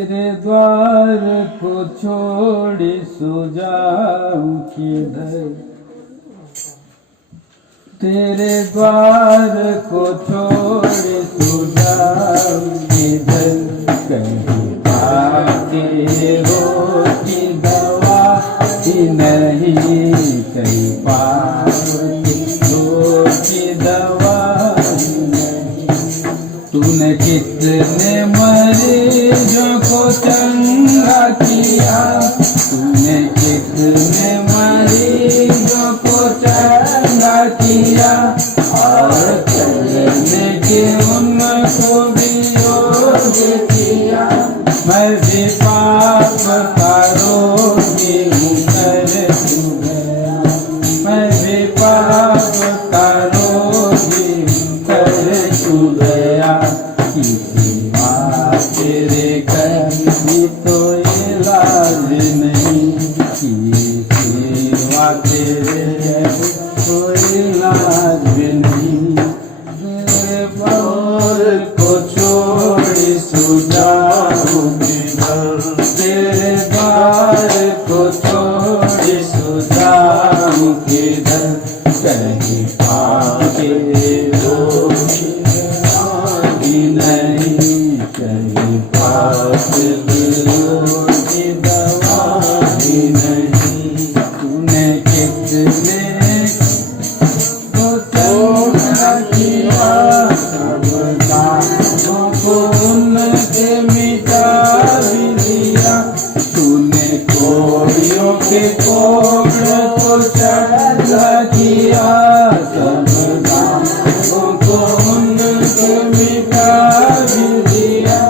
तेरे द्वार को छोड़ सो जाऊं किधर, तेरे द्वार को छोड़ सो जाऊं किधर, कहीं पाके रोटी दवा ही नहीं, कहीं पाके रोटी दवा ही नहीं। तूने कितने मरीजों को चंगा किया, तूने कितने मरीजों को चंगा किया, और चलने के उनको भी योग्य किया। मैं भी पाप का रोगी हूँ कर तू गया, मैं भी पाप का रोगी हूँ कर तू गया। किसी माँ तेरे कहीं तो इलाज नहीं, किसी सेवा तेरे कोई इलाज नहीं। तेरे द्वार को छोड़ सो जाऊं किधर, तेरे द्वार को छोड़ सो जाऊं किधर, कहीं पाके रोटी नहीं, कहीं पाके रोटी दवा ही नहीं। तूने कितने को चंगा किया, सब दानों को उनके मिटा भी दिया। तूने कोड़ियों के कोड़ को चंगा किया, सब दानों को उनके मिटा भी दिया।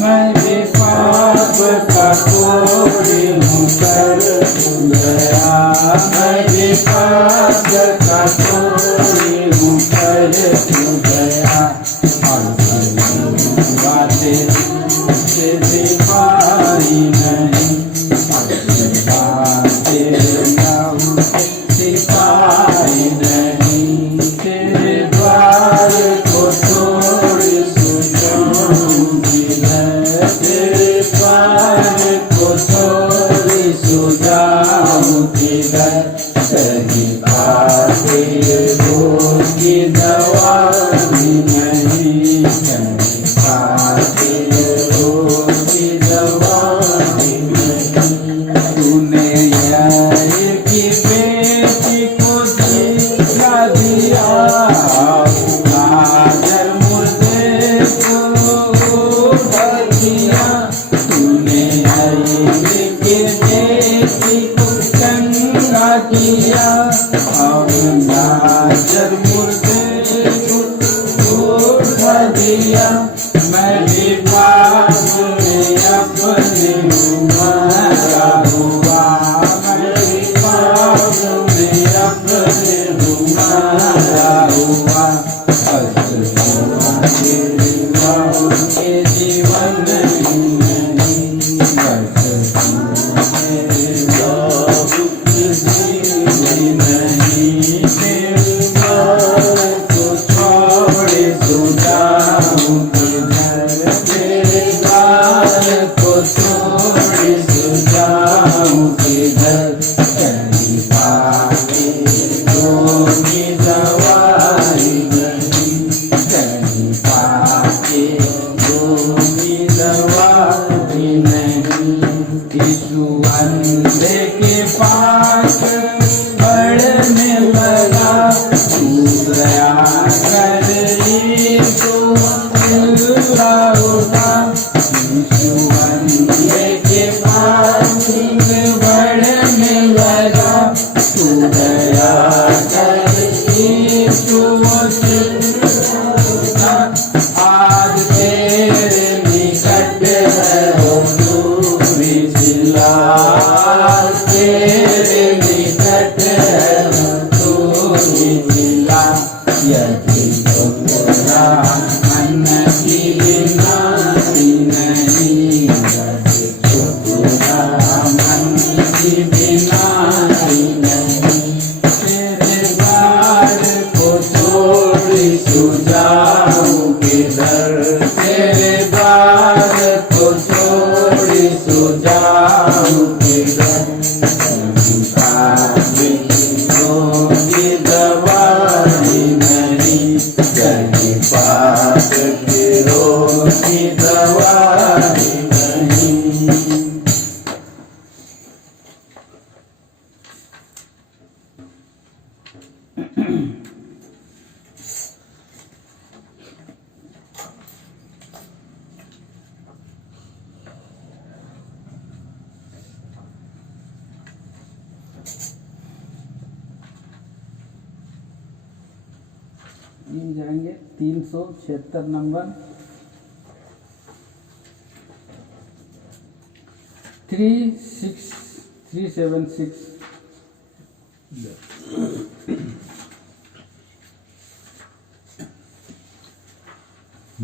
मैं भी पाप का कोड़ी हूँ कर तू गया, मैं भी पाप का कोड़ी हूँ कर तू गया। और बातें से सिपाही नहीं, बातें सिपाही नहीं। तेरे द्वार को छोड़ सो जाऊं किधर, तेरे द्वार को छोड़ सो जाऊं किधर, कहीं पाके रोगी दवा भी नहीं, कहीं पाके रोगी दवा भी नहीं। तूने यार की बेटी को दिखा दिया, गाजर मुर्दे को उठा दिया। तूने यार की बेटी को चंगा किया, और गाजर मुर्दे को उठा दिया। मैं भी पाप में अपने मारा हुआ, मैं भी पाप में अपने मारा हुआ। के जीवन नहीं, नहीं। तेरे द्वार को छोड़ सो जाऊं किधर, तेरे द्वार को छोड़ सो जाऊं किधर, कहीं पाके रोगी दवाई नहीं, कहीं पाके रोगी दवाई नहीं। यीशु अंधे के पास पढ़ने लगा, तू दया कर यीशु मिला उठा। यीशु अंधे के पास बढ़ने लगा, तू दया कर यीशु उठा। आज तेरे निकट है वो तू भी चिल्ला, तेरे निकट है वो तू भी चिल्ला। यदि तुमरा मन की बीमारी नहीं, यदि तुमरा मन की बीमारी नहीं, तेरे द्वार को छोड़ सो जाऊं किधर, तेरे द्वार को छोड़ ये जाएंगे 376 नंबर 376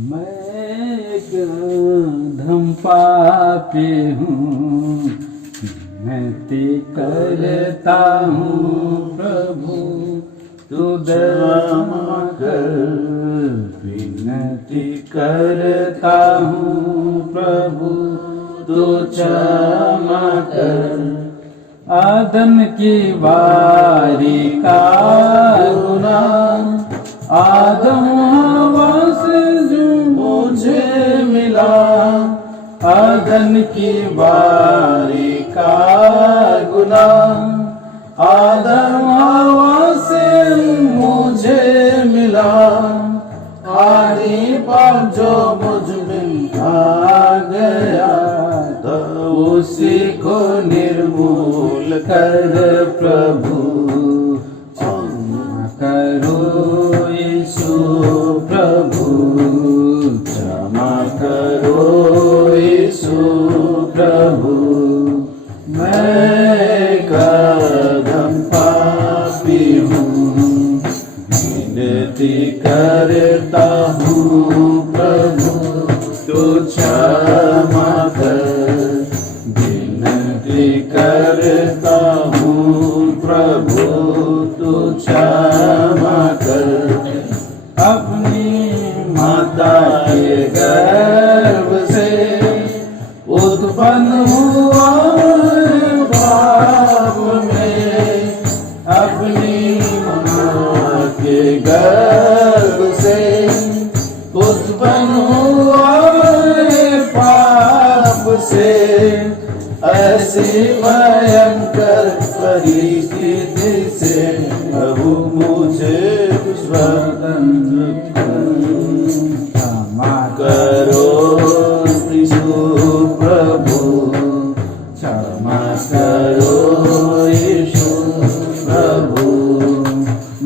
मैं एक धम पापी हूँ, विनती करता हूँ प्रभु तू क्षमा कर, विनती करता हूँ प्रभु तू क्षमा कर। आदम की बारी का गुनाह आदम हवा से जो मुझे मिला, आदम की बारी का गुनाह आदम हवा से मुझे मिला। आदि पाप जो मुझ में आ गया तो उसी को निर्मूल कर प्रभु क्षमा करो यीशु प्रभु, क्षमा करो यीशु प्रभु। मैं कदम पापी हूँ, विनती करता हूँ प्रभु तू क्षमा कर, विनती करता हूँ प्रभु तू क्षमा कर। अपनी माता के गर्भ से उत्पन्न हुआ पाप में, अपनी माँ के गर्भ से उत्पन्न हुआ पाप से। ऐसी भयंकर परिस्थिति से प्रभु मुझे स्वतंत्र क्षमा करो यीशु प्रभु, क्षमा करो यीशु प्रभु।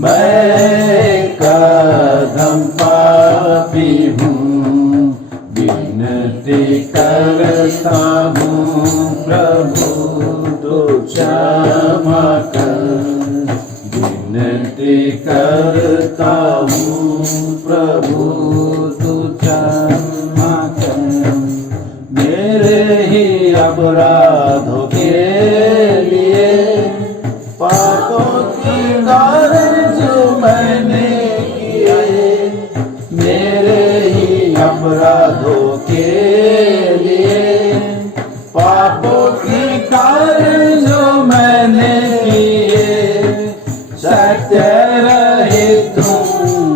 मैं कदम पापी हूँ, विनती करता हूँ प्रभु तू क्षमा कर, विनती करता हूँ प्रभु तू क्षमा कर। मेरे ही अपराधों के लिए पापों की कारण जो मैंने किए, मेरे ही अपराधों के लिए पापों की कारण जो मैंने किए। सत्य रहे तुम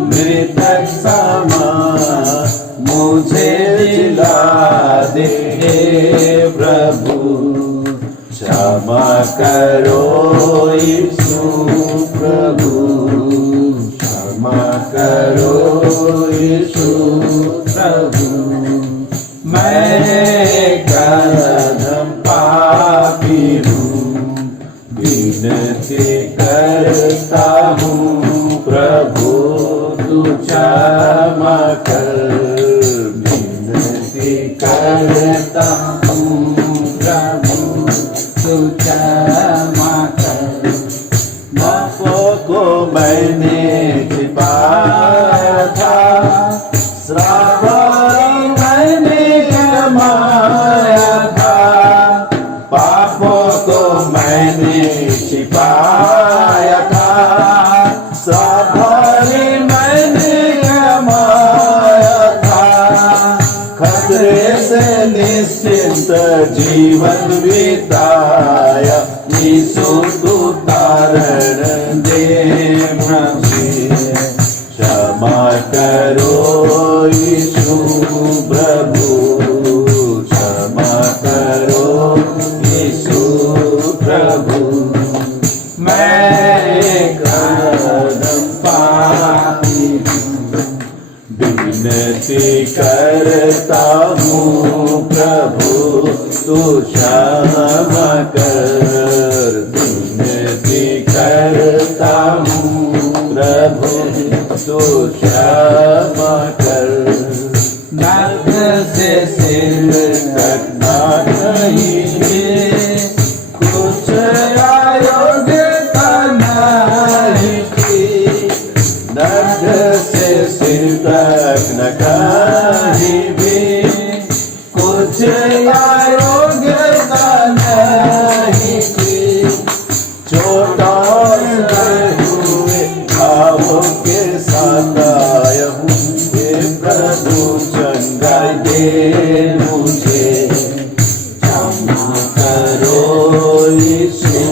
मृतक समा मुझे जिला दे प्रभु, क्षमा करो यीशु प्रभु, क्षमा करो यीशु प्रभु। मैं कदम पापी हूँ, विनती करता हूँ प्रभु तू क्षमा कर, विनती करता हूँ प्रभु तू क्षमा कर। पापों को मैंने छिपाया था, श्राप मैंने कमाया था। पापों को मैंने छिपाया था, श्राप मैंने कमाया था। खतरे से निश्चिंत जीवन बीता छाया यीशु तू तारण दे मुझे क्षमा करो यीशु प्रभु क्षमा करो यीशु प्रभु मैं कदम पापी विनती करता हूँ प्रभु तू क्षमा कर विनती करता हूँ प्रभु तू क्षमा कर नर्क से सिर तक ना कहिए कुछ अयोग्यता नहीं की नर्क से सिर तक न कहीं भी कुछ अयोग्यता नहीं की छोटा हुए भावों के साथ आया हूँ हे प्रभु चंगा दे मुझे क्षमा करो यीशु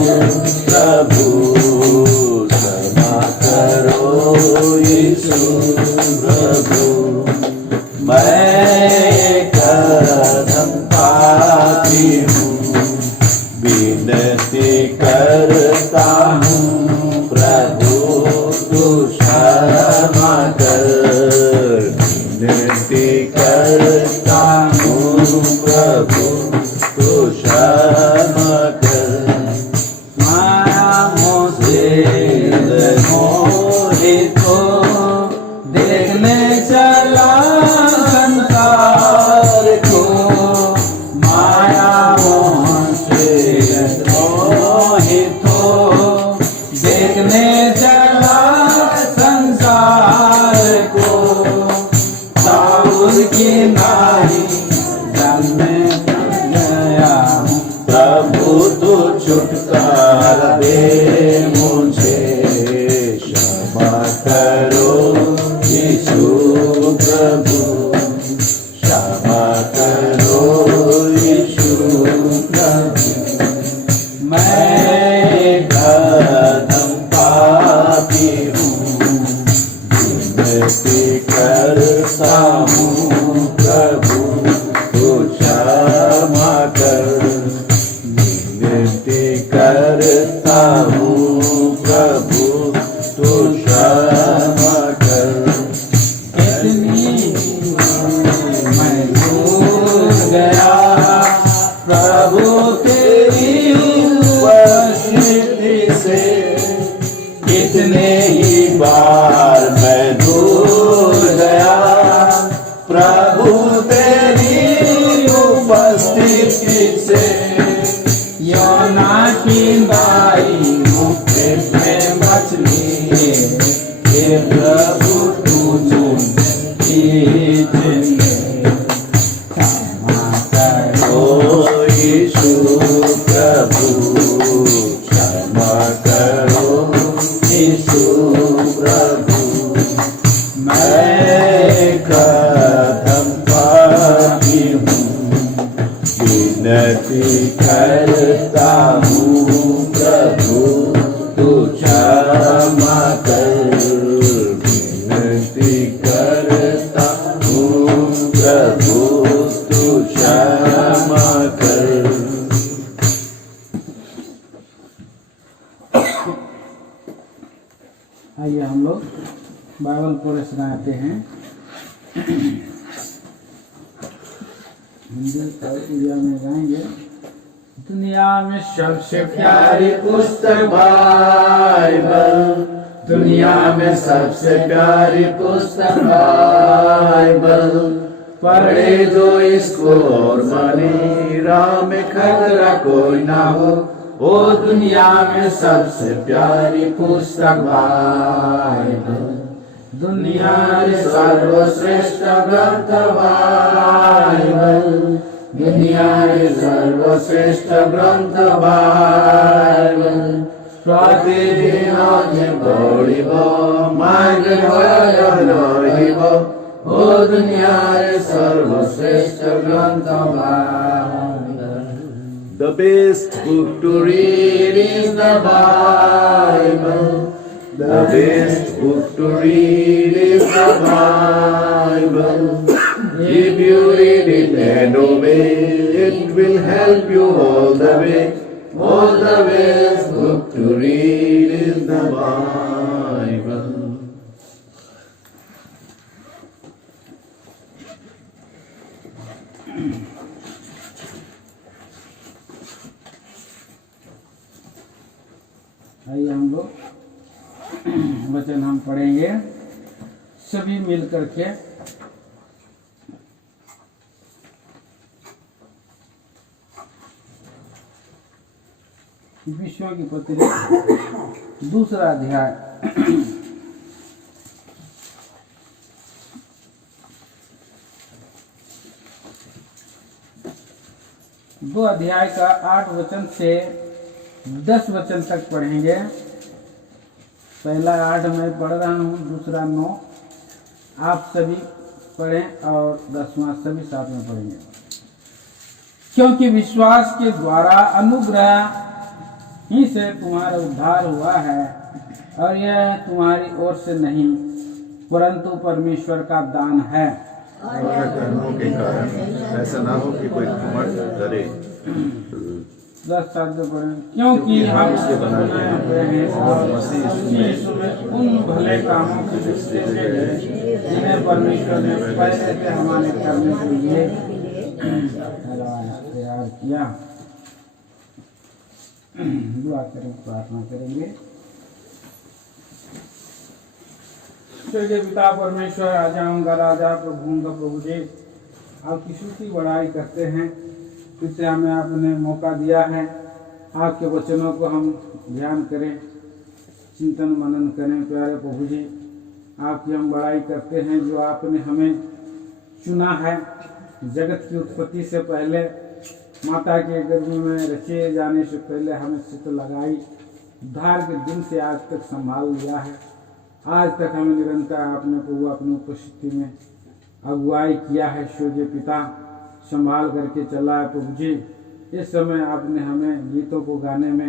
प्रभु क्षमा करो यीशु प्रभु मैं कदम पापी हूँ विनती करता हूँ प्रभु तू क्षमा कर विनती करता हूँ प्रभु तू क्षमा कर मामों से मोहित हो देखने चला संसार को माया मोह से मोहित हो देखने चला संसार को साउल की नारी जानने गया प्रभु तू छुटकारा दे मुझे क्षमा करो यीशु प्रभु क्षमा करो यीशु प्रभु मैं कदम पापी हूँ विनती करता हूँ प्रभु तू क्षमा कर विनती करता हूँ प्रभु तू क्षमा कर मैं भूल गया प्रभु तेरी उपस्थिति से कितने ही बार मैं भूल गया प्रभु तेरी उपस्थिति से योना की बाई मुझे में मछली हे प्रभु तू चुन क्षमा करो यीशु प्रभु क्षमा करो यीशु प्रभु मैं कदम पापी हूँ विनती करता हूँ प्रभु तू क्षमा कर विनती करता हूँ प्रभु तू क्षमा कर आइए हम लोग बाइबल पढ़े सुनाते हैं हिंदी और उड़िया में गाएंगे। दुनिया में सबसे प्यारी पुस्तक बाइबल दुनिया में सबसे प्यारी पुस्तक बाइबल पढ़े जो इसको और माने राह में खतरा कोई ना हो ओ दुनिया में सबसे प्यारी पुस्तक बाइबल दुनिया में सर्वश्रेष्ठ ग्रंथ बाइबल दुनिया में सर्वश्रेष्ठ ग्रंथ बाइबल प्रतिदिन जे पढ़िब मार्ग रहिब ओ दुनिया रे सर्वश्रेष्ठ ग्रंथ Bible The best book to read is the Bible. The best book to read is the Bible. If you read it and obey, it will help you all the way. All the best book to read is the Bible. आइए हम लोग वचन हम पढ़ेंगे सभी मिल करके। विश्व की पत्री दूसरा अध्याय। दो अध्याय का 8 वचन से 10 वचन तक पढ़ेंगे। पहला 8 मैं पढ़ रहा हूँ, दूसरा 9 आप सभी पढ़ें और 10वां सभी साथ में पढ़ेंगे। क्योंकि विश्वास के द्वारा अनुग्रह ही से तुम्हारा उद्धार हुआ है, और यह तुम्हारी ओर से नहीं परंतु परमेश्वर का दान है। और कर्मों के कारण ऐसा ना हो कि कोई घमंड करे। 10 शब्द पढ़ें। क्योंकि हम इसके बनाए हुए हैं और मसीह यीशु में उन भले कामों की जिन्हें परमेश्वर ने पहले से हमारे करने के लिए तैयार किया। दुआ करें, प्रार्थना करेंगे। स्वर्गीय पिता परमेश्वर, राजाओं का राजा, प्रभुओं का प्रभु जी, आपकी स्तुति बड़ाई करते हैं। फिर से हमें आपने मौका दिया है, आपके वचनों को हम ध्यान करें, चिंतन मनन करें। प्यारे प्रभु जी, आपकी हम बड़ाई करते हैं जो आपने हमें चुना है। जगत की उत्पत्ति से पहले माता के गर्भ में रचे जाने से पहले हमें चित्त लगाई, उद्धार के दिन से आज तक संभाल लिया है। आज तक हमें निरंतर आपने प्रभु अपनी उपस्थिति में अगुवाई किया है। स्वर्गीय पिता, संभाल करके चला है प्रभु जी। इस समय आपने हमें गीतों को गाने में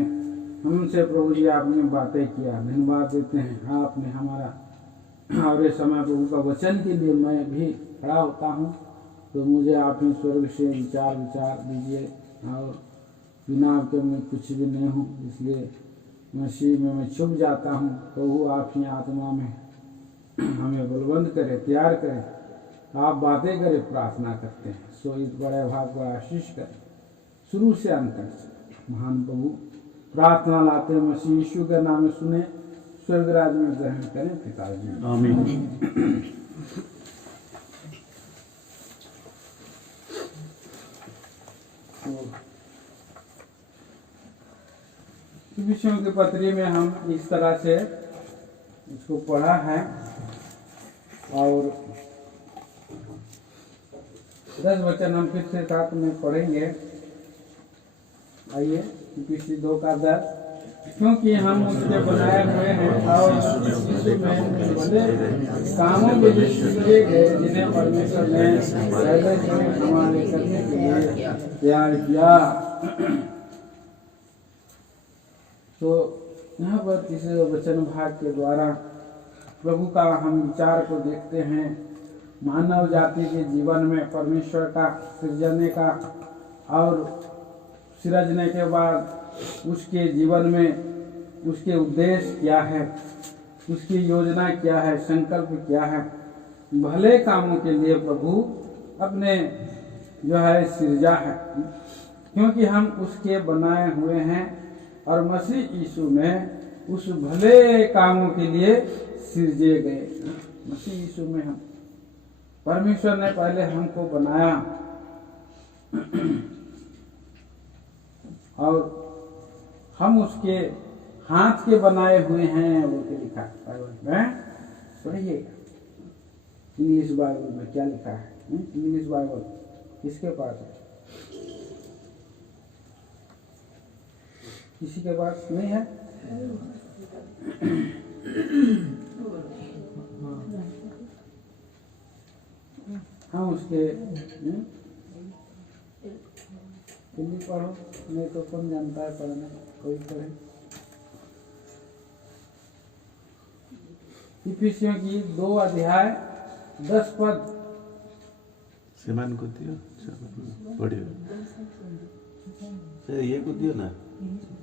हमसे प्रभु जी आपने बातें किया, धन्यवाद देते हैं। आपने हमारा और इस समय प्रभु का वचन के लिए मैं भी खड़ा होता हूँ, तो मुझे आप ही स्वर्ग से विचार दीजिए, और बिना आपके मैं कुछ भी नहीं हूँ, इसलिए मसीह में मैं छुप जाता हूँ। प्रभु आप ही आत्मा में हमें बलवंत करें, तैयार करें, आप बातें करें, प्रार्थना करते हैं। सो इस बड़े भाग को आशीष करें, शुरू से अंत तक महान प्रभु। प्रार्थना लाते मसीह यीशु के नाम में सुने, स्वर्गराज में ग्रहण करें पिताजी, आमीन। विषयों की पत्री में हम इस तरह से इसको पढ़ा है, और 10 वचन हम फिर से साथ में पढ़ेंगे। आइए, किसी 2 का 10। क्योंकि हम उसके बनाए हुए हैं और यीशु में भले कामों के लिए सीखे गए, जिन्हें परमेश्वर ने पहले से हमारे करने के लिए तैयार किया। तो यहाँ पर इस वचन भाग के द्वारा प्रभु का हम विचार को देखते हैं। मानव जाति के जीवन में परमेश्वर का सृजने का और सृजने के बाद उसके जीवन में उसके उद्देश्य क्या है, उसकी योजना क्या है, संकल्प क्या है। भले कामों के लिए प्रभु अपने जो है सृजा है, क्योंकि हम उसके बनाए हुए हैं और मसीह यीशु में उस भले कामों के लिए सृजे गए। मसीह यीशु में हम परमेश्वर ने पहले हमको बनाया और हम उसके हाथ के बनाए हुए हैं। वो क्या लिखा है बाइबल में, पढ़िए इंग्लिश बाइबल में क्या लिखा है। इंग्लिश बाइबल किसके पास है? किसी के पास नहीं है? हम उसके तुम भी पढ़ो, नहीं तो कौन जानता है पढ़ना, कोई पढ़े। इफिसियों की 2 अध्याय 10 पद। सेमान को दियो, पढ़ियो। ये को दियो ना,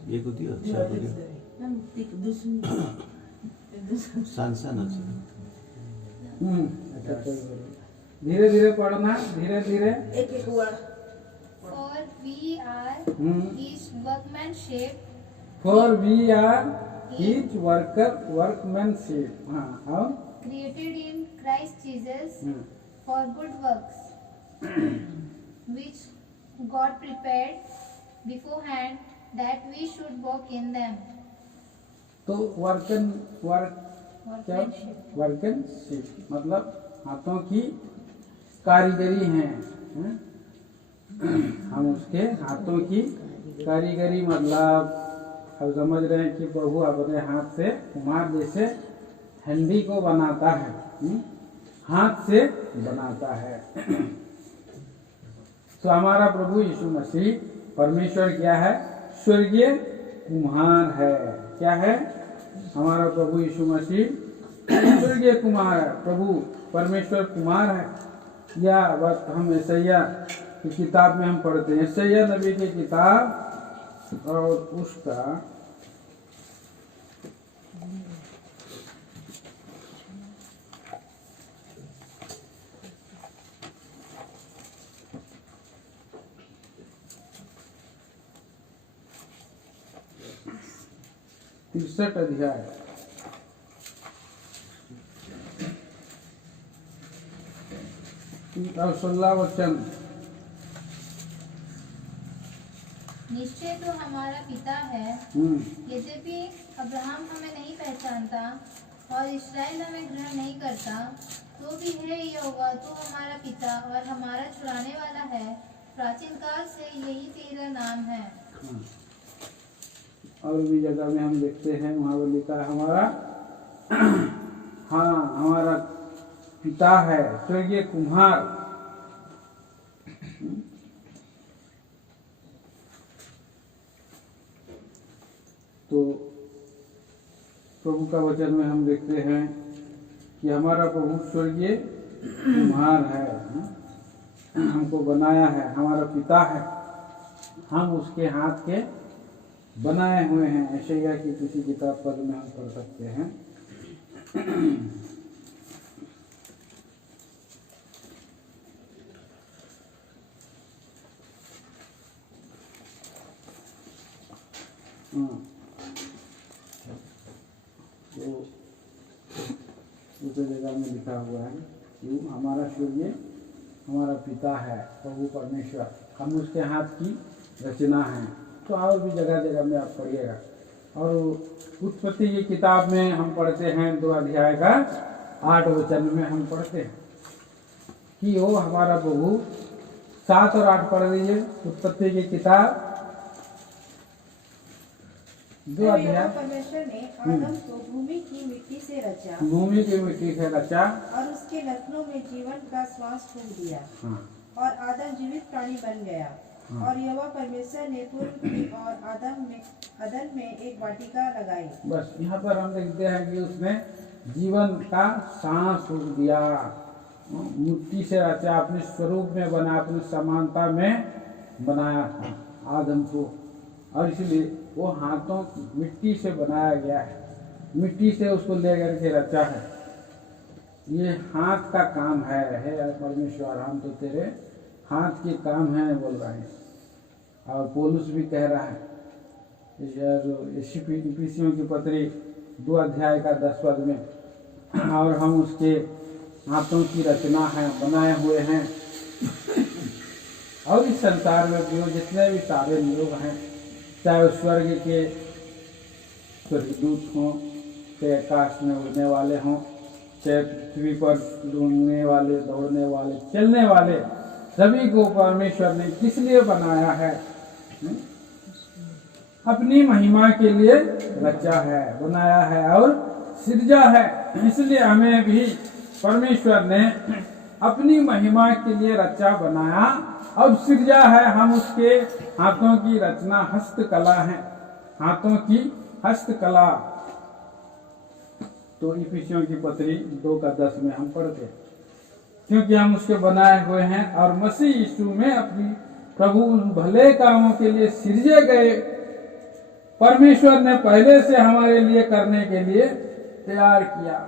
ये को दियो, अच्छा को दियो। सान अच्छा। धीरे धीरे पढ़ना, धीरे धीरे। एक word. For we are His workmanship, For we are His workmanship. हाँ, और created in Christ Jesus for good works, which God prepared beforehand that we should walk in them. तो वर्कनशिप मतलब हाथों की कारीगरी है। हम उसके हाथों की कारीगरी मतलब अब समझ रहे हैं कि प्रभु अपने हाथ से कुम्हार जैसे हंडी को बनाता है, हाथ से बनाता है। तो हमारा प्रभु यीशु मसीह परमेश्वर क्या है? स्वर्गीय कुम्हार है। क्या है? हमारा प्रभु यीशु मसीह स्वर्गीय कुम्हार है, प्रभु परमेश्वर कुमार है। या बात हम यशायाह की किताब में हम पढ़ते हैं, यशायाह नबी की किताब और उसका 63 अध्याय। और 16 वचन। निश्चय तो हमारा पिता है, यद्यपि अब्राहम हमें नहीं पहचानता और इस्राएल हमें ग्रहण नहीं करता, तो भी है यहोवा तो हमारा पिता और हमारा छुड़ाने वाला है। प्राचीन काल से यही तेरा नाम है। और भी जगह में हम देखते हैं, वहाँ पर लिखा है हमारा हाँ हमारा पिता है स्वर्गीय कुम्हार। तो प्रभु का वचन में हम देखते हैं कि हमारा प्रभु स्वर्गीय कुम्हार है, हमको बनाया है, हमारा पिता है, हम उसके हाथ के बनाए हुए हैं। यशायाह की किसी किताब पद में हम पढ़ सकते हैं। तो दूसरी जगह में लिखा हुआ है कि हमारा सूर्य हमारा पिता है, प्रभु परमेश्वर, हम उसके हाथ की रचना है। तो और भी जगह जगह में आप पढ़िएगा। और उत्पत्ति की किताब में हम पढ़ते हैं 2 अध्याय का 8 वचन में हम पढ़ते हैं कि वो हमारा प्रभु 7 और 8 पढ़ लीजिए। उत्पत्ति की किताब 2 अध्याय। परमेश्वर ने आदम को भूमि की मिट्टी से रचा, भूमि की मिट्टी से रचा और उसके नथनों में जीवन का श्वास फूंक दिया। हाँ। और आदम जीवित प्राणी बन गया। हाँ। और यहोवा परमेश्वर ने पूर्व की और अदन में एक वाटिका लगाई। बस यहाँ पर हम देखते हैं कि उसने जीवन का सांस फूंक दिया, मिट्टी से रचा, अपने स्वरूप में बना, अपनी समानता में बनाया था आदम को। और इसलिए वो हाथों मिट्टी से बनाया गया है, मिट्टी से उसको लेकर के रचा है। ये हाथ का काम है परमेश्वर, हम तो तेरे हाथ के काम है बोल रहे हैं। और पौलुस भी कह रहा है इफिसियों की पत्री 2 अध्याय का 10 पद में, और हम उसके हाथों की रचना है, बनाए हुए हैं। और इस संसार में जो जितने भी सारे लोग हैं, चाहे स्वर्ग के स्वर्गदूत हों, चाहे आकाश में उड़ने वाले हों, चाहे पृथ्वी पर ढूंढने वाले, दौड़ने वाले, चलने वाले, सभी को परमेश्वर ने किस लिए बनाया है? अपनी महिमा के लिए रचा है, बनाया है और सृजा है। इसलिए हमें भी परमेश्वर ने अपनी महिमा के लिए रचा बनाया, अब सृजा है। हम उसके हाथों की रचना, हस्तकला है, हाथों की हस्तकला। तो इफिसियों की पत्री 2:10 में हम पढ़ते हैं, क्योंकि हम उसके बनाए हुए हैं और मसीह यीशु में अपनी प्रभु भले कामों के लिए सृजे गए, परमेश्वर ने पहले से हमारे लिए करने के लिए तैयार किया।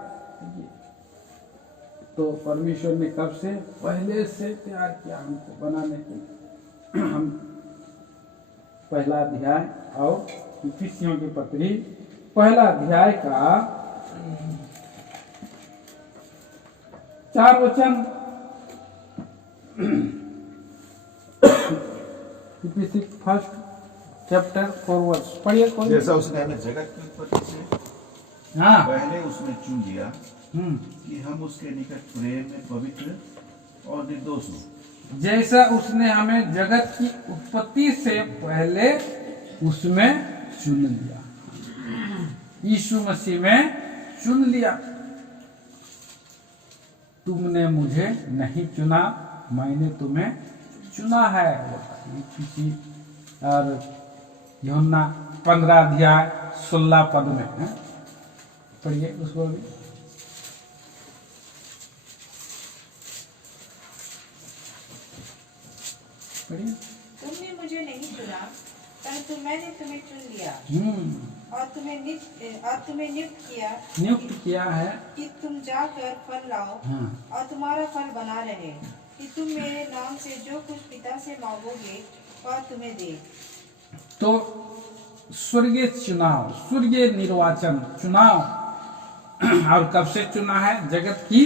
तो परमेश्वर ने कब से? पहले से तैयार किया हमको बनाने के लिए। हम पहला अध्याय और इफिसियों की पत्री पहला अध्याय का 4 वचन, इफिसियंस फर्स्ट चैप्टर 4 वर्स पढ़िए कोई। जैसा उसने हमें जगत की उत्पत्ति से हाँ पहले उसमें चुन लिया कि हम उसके निकट प्रेम में पवित्र और निर्दोष हो। जैसा उसने हमें जगत की उत्पत्ति से पहले उसमें चुन लिया, यीशु मसीह में चुन लिया। तुमने मुझे नहीं चुना, मैंने तुम्हें चुना है। किसी और यूहन्ना 15 अध्याय 16 पद में है, पढ़िए उसको भी। तुमने मुझे नहीं चुना, परंतु मैंने तुम्हें चुन लिया और तुम्हें नियुक्त किया है कि तुम जाकर फल लाओ और तुम्हारा फल बना रहे, कि तुम मेरे नाम से जो कुछ पिता से मांगोगे वह तुम्हें दे। तो स्वर्गीय चुनाव, स्वर्गीय निर्वाचन, चुनाव। और कब से चुना है? जगत की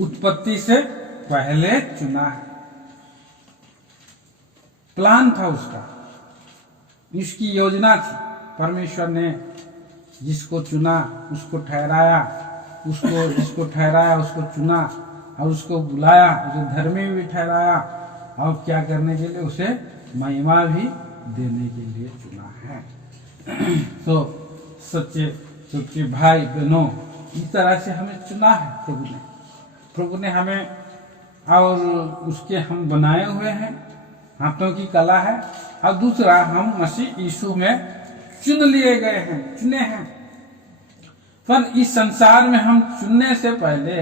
उत्पत्ति से पहले चुना है। प्लान था उसका, इसकी योजना थी। परमेश्वर ने जिसको चुना उसको ठहराया, जिसको ठहराया उसको चुना और उसको बुलाया, उसे धर्मी भी ठहराया और क्या करने के लिए? उसे महिमा भी देने के लिए चुना है। तो सच्चे भाई बहनों, इस तरह से हमें चुना है प्रभु ने हमें, और उसके हम बनाए हुए हैं, हाथों की कला है। और दूसरा, हम मसीह यीशु में चुन लिए गए हैं, चुने हैं। पर इस संसार में हम चुनने से पहले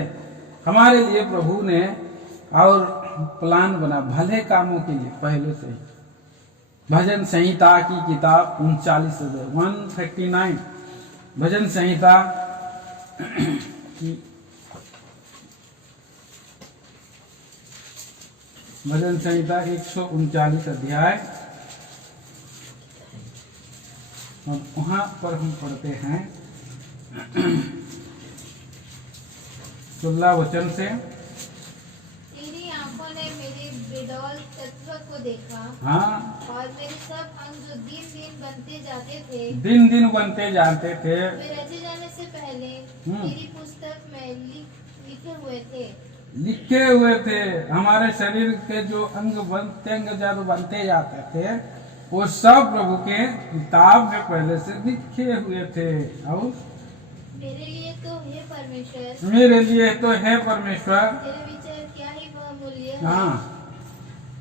हमारे लिए प्रभु ने और प्लान बना भले कामों के लिए पहले से ही। भजन संहिता की किताब 139 भजन संहिता की भजन संहिता 139 अध्याय, और वहां पर हम पढ़ते हैं 16 वचन से। तेरी आंखों ने मेरे बिडौल तत्व को देखा, हाँ, और मेरे सब अंग जो दिन दिन बनते जाते थे, दिन दिन बनते जाते थे, वे रचे जाने से पहले तेरी पुस्तक में लिखे हुए थे। हमारे शरीर के जो अंग जब बनते जाते थे, वो सब प्रभु के किताब में पहले से लिखे हुए थे। और मेरे लिए तो है परमेश्वर, मेरे लिए तो है परमेश्वर, तेरे विचार क्या ही बहुमूल्य है। हाँ,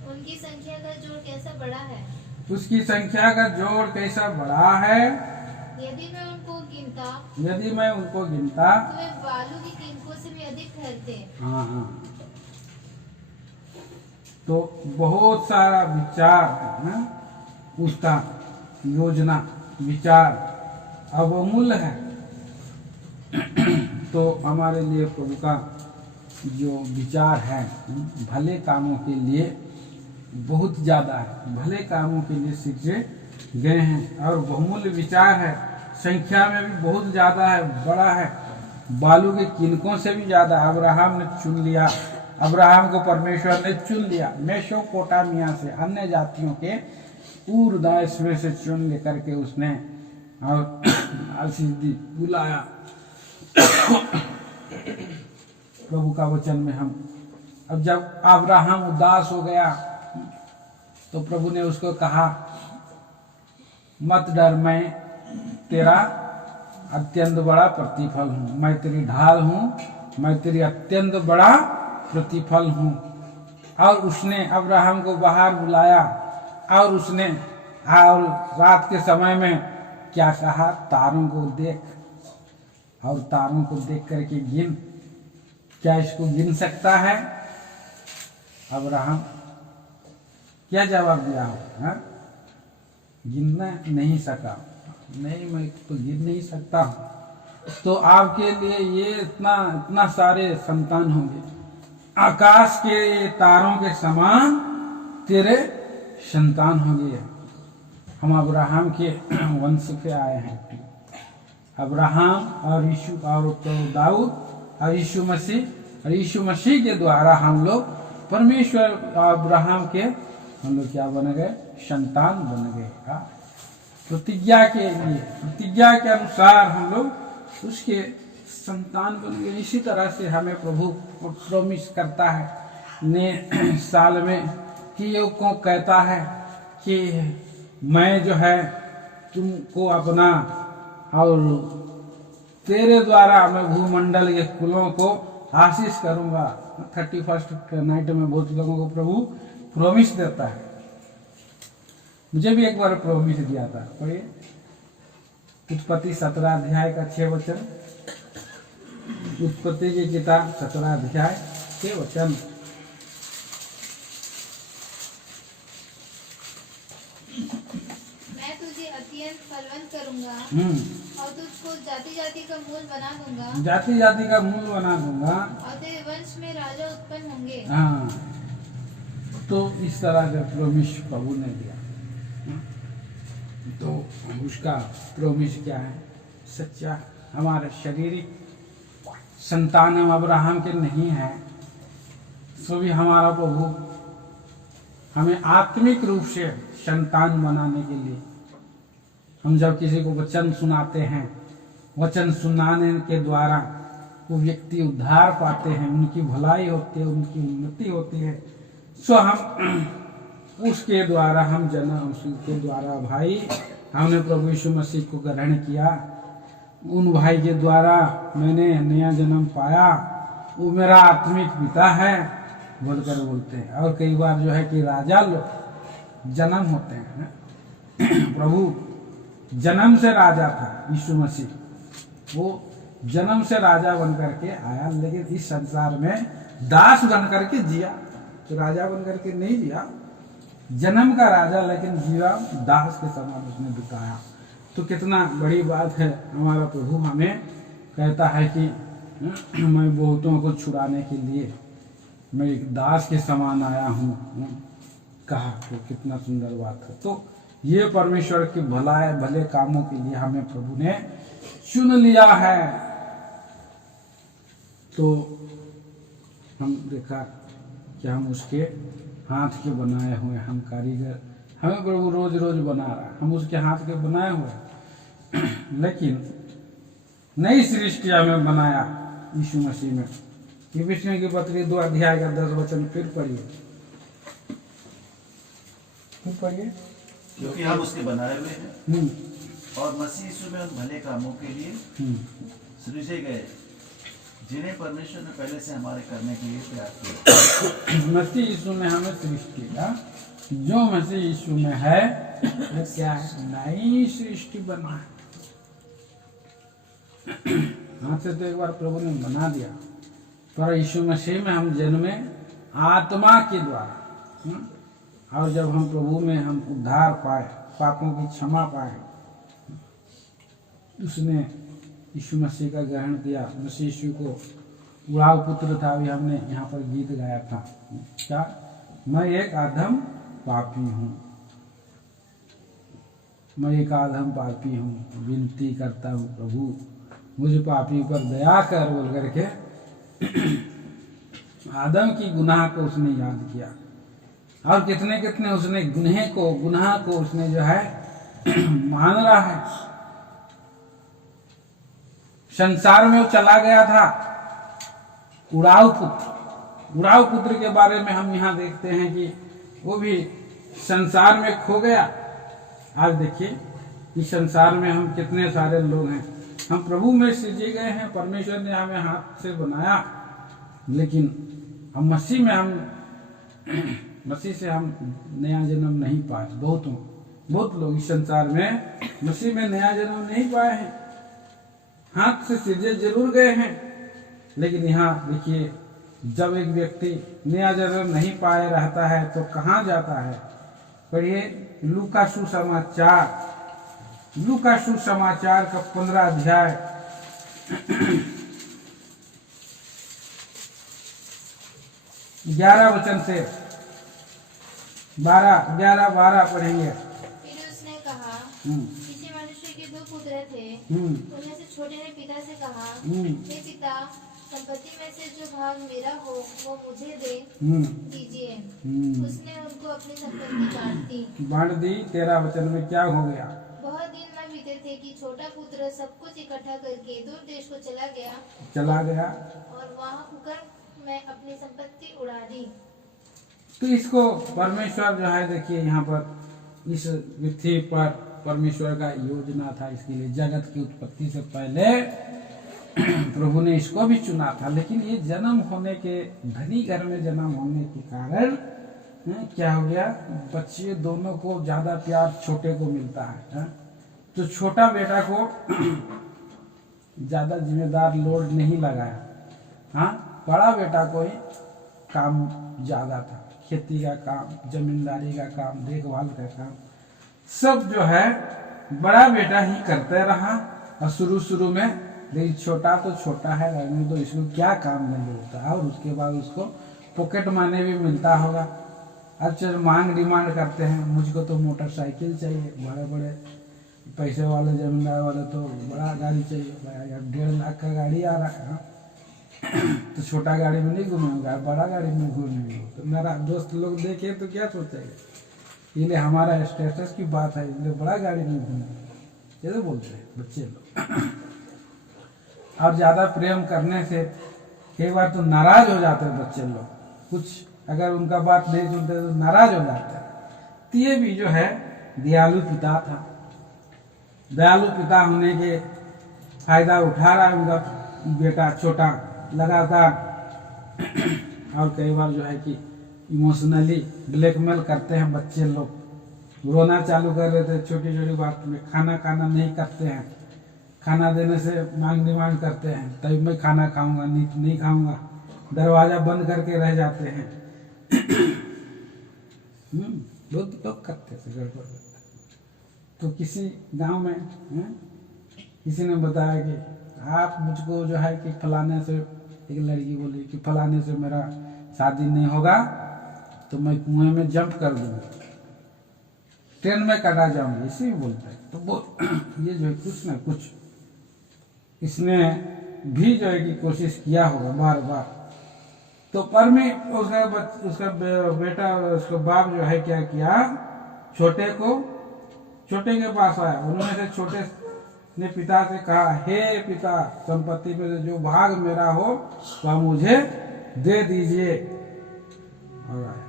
उनकी संख्या का जोड़ कैसा बड़ा है, उसकी संख्या का जोड़ कैसा बड़ा है। यदि मैं उनको गिनता तो वे बालू की कीमतों से भी अधिक ठहरते। हाँ हाँ, तो बहुत सारा विचार है उसका, योजना विचार अवमूल्य है। तो हमारे लिए प्रभु का जो विचार है भले कामों के लिए बहुत ज्यादा है, भले कामों के लिए सीखे गए हैं, और बहुमूल्य विचार है, संख्या में भी बहुत ज्यादा है, बड़ा है, बालू के किनकों से भी ज्यादा। अब्राहम ने चुन लिया, अब्राहम को परमेश्वर ने चुन लिया, मेसोपोटामिया से, अन्य जातियों के पूर्व देश में से चुन लेकर के उसने और आशीष बुलाया। प्रभु का वचन में हम, अब जब अब्राहम उदास हो गया तो प्रभु ने उसको कहा, मत डर, मैं तेरा अत्यंत बड़ा प्रतिफल हूँ, मैं तेरी ढाल हूँ, मैं तेरी अत्यंत बड़ा प्रतिफल हूँ। और उसने अब्राहम को बाहर बुलाया और उसने और रात के समय में क्या कहा, तारों को देख, और तारों को देख करके गिन। क्या इसको गिन सकता है अब्राहम? क्या जवाब दिया हो? गिनना नहीं सका, नहीं मैं तो गिन नहीं सकता हूँ। तो आपके लिए ये इतना सारे संतान होंगे, आकाश के तारों के समान तेरे संतान होंगे। हम अब्राहम के वंश से आए हैं। अब्राहम और यीशु और तो दाऊद और यीशु मसीह, और यीशु मसीह के द्वारा हम लोग परमेश्वर अब्राहम के हम लोग क्या बन गए? संतान बन गए। प्रतिज्ञा के लिए, प्रतिज्ञा के अनुसार हम लोग उसके संतान बन गए। इसी तरह से हमें प्रभु प्रॉमिस करता है ने साल में कि ये को कहता है कि मैं जो है तुमको अपना, और तेरे द्वारा मैं भूमंडल के कुलों को आशीष करूंगा। 31st नाइट में बहुत लोगों को प्रभु प्रॉमिस देता है। मुझे भी एक बार प्रॉमिस दिया था। पढ़िए उत्पत्ति 17 अध्याय का 6 वचन। उत्पत्ति की किताब 17 अध्याय 6 वचन। मैं तुझे अत्यंत फलवंत करूंगा और तुझको जाति जाति का मूल बना दूंगा, जाति जाति का मूल बना दूंगा, और तेरे वंश में राजा उत्पन्न होंगे। हाँ, तो इस तरह का प्रॉमिस प्रभु ने दिया। तो उसका प्रॉमिस क्या है? सच्चा। हमारे शारीरिक संतान हम अब्राहम के नहीं है, सो भी हमारा प्रभु हमें आत्मिक रूप से संतान बनाने के लिए, हम जब किसी को वचन सुनाते हैं, वचन सुनाने के द्वारा वो व्यक्ति उद्धार पाते हैं, उनकी भलाई होती है, उनकी उन्नति होती है। सो हम उसके द्वारा हम जन्म, उसके द्वारा भाई हमने प्रभु यीशु मसीह को ग्रहण किया, उन भाई के द्वारा मैंने नया जन्म पाया, वो मेरा आत्मिक पिता है बोलकर बोलते हैं। और कई बार जो है कि राजा लोग जन्म होते हैं। प्रभु जन्म से राजा था, यीशु मसीह वो जन्म से राजा बन करके आया, लेकिन इस संसार में दास बन करके जिया। तो राजा बन करके नहीं जिया, जन्म का राजा, लेकिन जीवा दास के समान उसने बिताया। तो कितना बड़ी बात है। हमारा प्रभु हमें कहता है कि मैं बहुतों को छुड़ाने के लिए मैं एक दास के समान आया हूँ। कहा तो कितना सुंदर बात है। तो ये परमेश्वर के भले कामों के लिए हमें प्रभु ने चुन लिया है। तो हम देखा कि हम उसके हाथ के बनाए हुए, हम कारीगर, हमें प्रभु रोज रोज बना रहा है, हम उसके हाथ के बनाए हुए। लेकिन नई सृष्टि हमें बनाया यीशु मसीह में। इफिसियों की पत्री 2 अध्याय का 10 वचन फिर पढ़िए, क्योंकि हम उसके बनाए हुए हैं और मसीह यीशु में उन भले कामों के लिए सृजे गए जिन्हें परमेश्वर ने पहले से हमारे करने के लिए तैयार किया। मसीह यीशु में हमें सृष्टि का, जो मसीह यीशु में है वो क्या है? नई सृष्टि बना है। हाथ से तो एक बार प्रभु ने बना दिया, पर यीशु मसीह में हम जन्मे आत्मा के द्वारा। और जब हम प्रभु में हम उद्धार पाए, पापों की क्षमा पाए, उसने यीशु मसीह का ग्रहण किया। मसीह यीशु को उड़ाव पुत्र था, अभी हमने यहाँ पर गीत गाया था, क्या? मैं एक आधम पापी हूँ, मैं एक आधम पापी हूँ, विनती करता हूँ प्रभु मुझे पापी पर दया कर बोल करके आदम की गुनाह को उसने याद किया। और कितने कितने उसने गुनाह को उसने जो है मान रहा है। संसार में वो चला गया था उड़ाव पुत्र के बारे में हम यहाँ देखते हैं कि वो भी संसार में खो गया। आज देखिए इस संसार में हम कितने सारे लोग हैं, हम प्रभु में सृजे गए हैं, परमेश्वर ने हमें हाथ से बनाया, लेकिन हम मसीह से हम नया जन्म नहीं पाए। बहुत लोग इस संसार में मसीह में नया जन्म नहीं पाए हैं। हाथ से सिरजे जरूर गए हैं, लेकिन यहाँ देखिए, जब एक व्यक्ति नया जन्म नहीं पाए रहता है तो कहाँ जाता है? पढ़िए लूका सुसमाचार का 15 अध्याय 11 वचन से 12 पढ़ेंगे। फिर उसने कहा, किसी मनुष्य के 2 पुत्र थे। उनमें से छोटे ने पिता से कहा, हे पिता, संपत्ति में से जो भाग मेरा हो वो मुझे दीजिए। उसने उनको अपनी संपत्ति बांट दी। 13 वचन में क्या हो गया? बहुत दिन न बीते थे कि छोटा पुत्र सब कुछ इकट्ठा करके दूर देश को चला गया और वहाँ होकर मैं अपनी संपत्ति उड़ा दी। तो इसको परमेश्वर जो है, देखिए यहाँ पर इस पृथ्वी पर परमेश्वर का योजना था इसके लिए। जगत की उत्पत्ति से पहले प्रभु ने इसको भी चुना था, लेकिन ये जन्म होने के, धनी घर में जन्म होने के कारण क्या हो गया? बच्चे दोनों को ज्यादा प्यार छोटे को मिलता है। तो छोटा बेटा को ज्यादा जिम्मेदार लोड नहीं लगाया। बड़ा बेटा को ही काम ज्यादा था, खेती का काम, जमींदारी का काम, देखभाल का काम, सब जो है बड़ा बेटा ही करते रहा। और शुरू में लेकिन छोटा तो छोटा है, रहने तो इसको क्या काम नहीं होता है। और उसके बाद उसको पॉकेट मनी भी मिलता होगा। अच्छा, डिमांड करते हैं, मुझको तो मोटरसाइकिल चाहिए, बड़े बड़े पैसे वाले जमींदार वाले तो बड़ा गाड़ी चाहिए, 1.5 लाख का गाड़ी आ रहा है। तो छोटा गाड़ी में नहीं घूमेंगे, बड़ा गाड़ी में घूमेंगे। तो मेरा दोस्त लोग देखे तो क्या सोचेगा? इसलिए हमारा स्टेटस की बात है, इसलिए बड़ा गाड़ी में घूमेंगे, ये तो बोलते हैं बच्चे लोग। और ज्यादा प्रेम करने से कई बार तो नाराज हो जाते हैं बच्चे लोग, कुछ अगर उनका बात नहीं सुनते तो नाराज हो जाते हैं। तो ये भी जो है दयालु पिता था। दयालु पिता होने के फायदा उठा रहा है उनका बेटा छोटा लगातार। और कई बार जो है कि इमोशनली ब्लैकमेल करते हैं बच्चे लोग, रोना चालू कर देते हैं छोटी बात में। खाना नहीं करते हैं, खाना देने से डिमांड करते हैं, तभी मैं खाना खाऊंगा, नहीं खाऊंगा, दरवाजा बंद करके रह जाते हैं। बहुत लोग करते थे गड़बड़। तो किसी गांव में किसी ने बताया कि आप मुझको जो है कि फलाने से, एक लड़की बोली कि फलाने से मेरा शादी नहीं होगा तो मैं कुएं में जंप कर दूंगा, ट्रेन में काटा जाऊंगा, इसी में बोलता है। तो वो ये जो है कुछ ना कुछ इसने भी जो है कि कोशिश किया होगा बार। तो उसका बेटा, उसका बाप जो है क्या किया, छोटे के पास आया। उन्होंने से छोटे ने पिता से कहा, हे पिता, संपत्ति में से जो भाग मेरा हो वह मुझे दे दीजिए। और आया,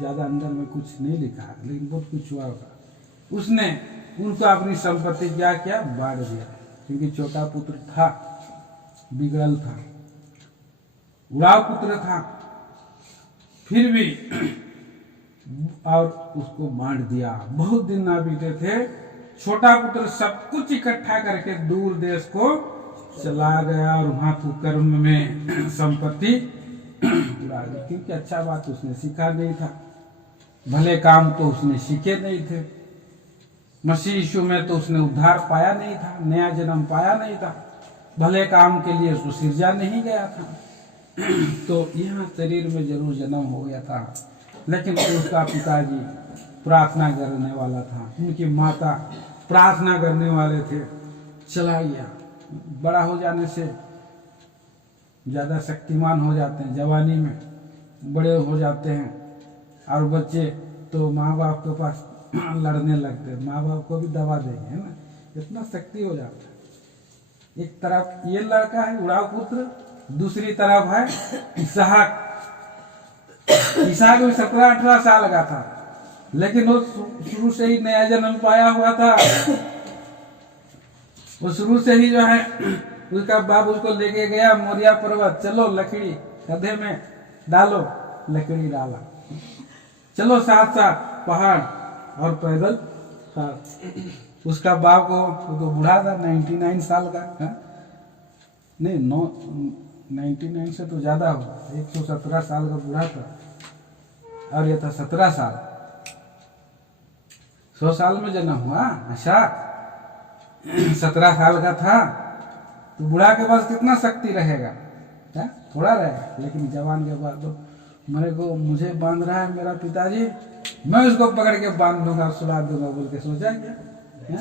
ज्यादा अंदर में कुछ नहीं लिखा, लेकिन बहुत कुछ हुआ होगा। उसने उनको अपनी संपत्ति क्या किया, बांट दिया, क्योंकि छोटा पुत्र था, बिगड़ल था, उड़ाव पुत्र था, फिर भी और उसको बांट दिया। बहुत दिन ना बीते थे, छोटा पुत्र सब कुछ इकट्ठा करके दूर देश को चला गया और वहां कुकर्म में संपत्ति उड़ा दी, क्योंकि अच्छा बात उसने सीखा नहीं था, भले काम तो उसने सीखे नहीं थे। मसीह यीशु में तो उसने उद्धार पाया नहीं था, नया जन्म पाया नहीं था, भले काम के लिए उसको सिरजा नहीं गया था। तो यहाँ शरीर में जरूर जन्म हो गया था, लेकिन उसका पिताजी प्रार्थना करने वाला था, उनकी माता प्रार्थना करने वाले थे, चला गया। बड़ा हो जाने से ज्यादा शक्तिमान हो जाते हैं, जवानी में बड़े हो जाते हैं, और बच्चे तो माँ बाप के पास लड़ने लगते हैं, माँ बाप को भी दबा देंगे, है ना, इतना शक्ति हो जाता है। एक तरफ ये लड़का है उड़ाव पुत्र, दूसरी तरफ है इसहाक। इसहाक भी 17-18 साल का था, लेकिन वो शुरू से ही नया जन्म पाया हुआ था। वो शुरू से ही जो है उसका बाप उसको लेके गया मोरिया पर्वत, चलो लकड़ी गधे में डालो, लकड़ी डाला, चलो साथ साथ पहाड़ और पैदल साथ। उसका बाप को, वो तो बूढ़ा था 99 साल का, है? नहीं 99 से तो ज्यादा हो, 117 साल का बूढ़ा था और ये था 17 साल। 100 साल में जन्म हुआ। अच्छा 17 साल का था तो बूढ़ा के पास कितना शक्ति रहेगा, है? थोड़ा रहेगा। लेकिन जवान के बाद तो मुझे बांध रहा है मेरा पिताजी, मैं उसको पकड़ के बांध दूंगा, सुला दूंगा बोल के सोचा क्या, है?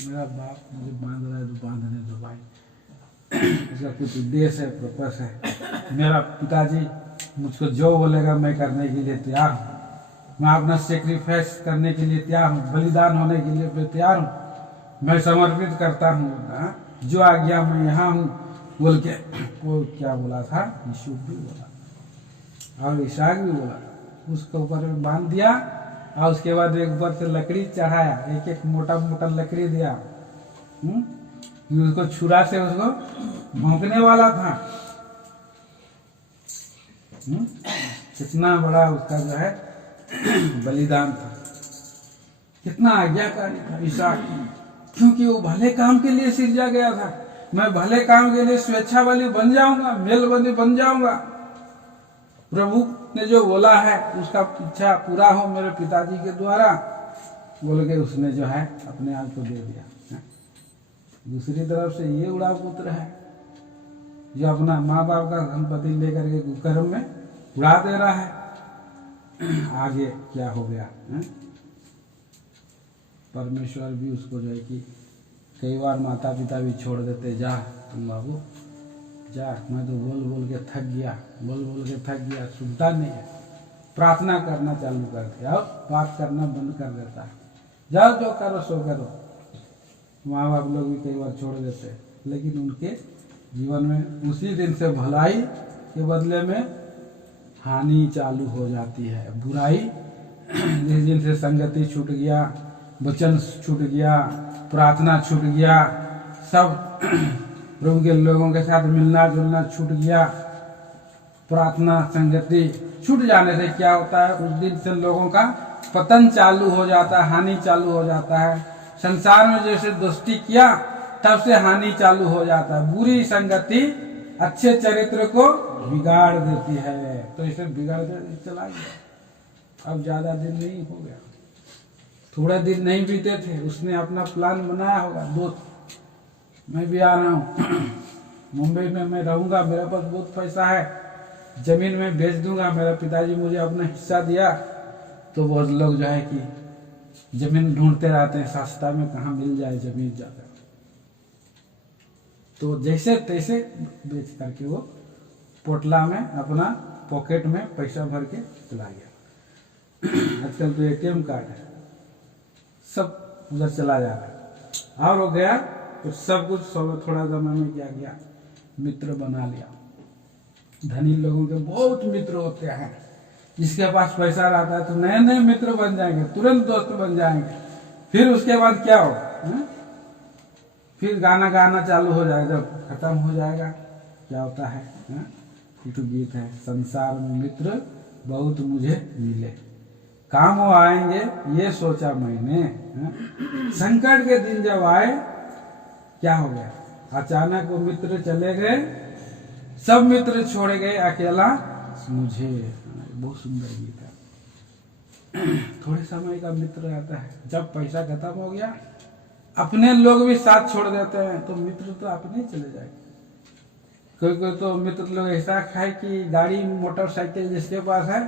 मेरा बाप मुझे बांध रहा है तो बांधने दो भाई, उसका कुछ उद्देश्य है, पर्पस है। मेरा पिताजी मुझको जो बोलेगा मैं करने के लिए तैयार हूँ, मैं अपना सेक्रीफाइस करने के लिए तैयार हूँ, बलिदान होने के लिए मैं तैयार हूँ, मैं समर्पित करता हूँ, जो आज्ञा मैं यहाँ हूँ बोल के। वो क्या बोला था, यीशु भी बोला और इसहाक भी बोला। उसके ऊपर बांध दिया और उसके बाद एक ऊपर से लकड़ी चढ़ाया, एक एक मोटा मोटा लकड़ी दिया, उसको छुरा से उसको भोंकने वाला था। कितना बड़ा उसका जो है बलिदान था, कितना आज्ञाकारी था इसहाक, क्योंकि वो भले काम के लिए सिरजा गया था। मैं भले काम के लिए स्वेच्छा बलि बन जाऊंगा, मेल बलि बन जाऊंगा। प्रभु ने जो बोला है उसका इच्छा पूरा हो मेरे पिताजी के द्वारा बोल के उसने जो है अपने आप को दे दिया। दूसरी तरफ से ये उड़ा पुत्र है जो अपना माँ बाप का संपत्ति लेकर के कुकर्म में उड़ा दे रहा है। आगे क्या हो गया, है? परमेश्वर भी उसको जो है कि कई बार माता पिता भी छोड़ देते, जा तुम बाबू जा, मैं तो बोल बोल के थक गया, सुनता नहीं है। प्रार्थना करना चालू कर दिया, अब बात करना बंद कर देता है, जाओ जो करो सो करो। माँ बाप लोग भी कई बार छोड़ देते, लेकिन उनके जीवन में उसी दिन से भलाई के बदले में हानि चालू हो जाती है, बुराई। जिस दिन से संगति छूट गया, वचन छूट गया, प्रार्थना छूट गया, सब प्रभु के लोगों के साथ मिलना जुलना छूट गया, प्रार्थना संगति छूट जाने से क्या होता है, उस दिन से लोगों का पतन चालू हो जाता है, हानि चालू हो जाता है। संसार में जैसे दोस्ती किया तब से हानि चालू हो जाता है। बुरी संगति अच्छे चरित्र को बिगाड़ देती है, तो इसे बिगाड़ चला गया। अब ज्यादा दिन नहीं हो गया, थोड़े दिन नहीं बीते थे, उसने अपना प्लान बनाया होगा। दोस्त मैं भी आ रहा हूँ, मुंबई में मैं रहूंगा, मेरे पास बहुत पैसा है, जमीन में बेच दूंगा, मेरा पिताजी मुझे अपना हिस्सा दिया। तो बहुत लोग जो है कि जमीन ढूंढते रहते हैं, सस्ता में कहाँ मिल जाए जमीन जाकर। तो जैसे तैसे बेच करके वो पोटला में अपना पॉकेट में पैसा भर के चला गया। आजकल तो ATM कार्ड है, सब उधर चला जा रहा है। और हो गया तो सब कुछ थोड़ा समय में क्या गया, मित्र बना लिया। धनी लोगों के बहुत मित्र होते हैं, जिसके पास पैसा रहता है तो नए नए मित्र बन जाएंगे, तुरंत दोस्त बन जाएंगे। फिर उसके बाद क्या हो, फिर गाना चालू हो जाएगा। जब खत्म हो जाएगा क्या होता है, ये तो गीत है, संसार में मित्र बहुत मुझे मिले, काम वो आएंगे ये सोचा मैंने। संकट के दिन जब आए क्या हो गया, अचानक वो मित्र चले गए, सब मित्र छोड़ गए, अकेला मुझे। बहुत सुंदर गीत है। थोड़े समय का मित्र रहता है, जब पैसा खत्म हो गया अपने लोग भी साथ छोड़ देते हैं, तो मित्र तो अपने ही चले जाएंगे। कोई कोई तो मित्र लोग ऐसा है कि गाड़ी मोटरसाइकिल जिसके पास है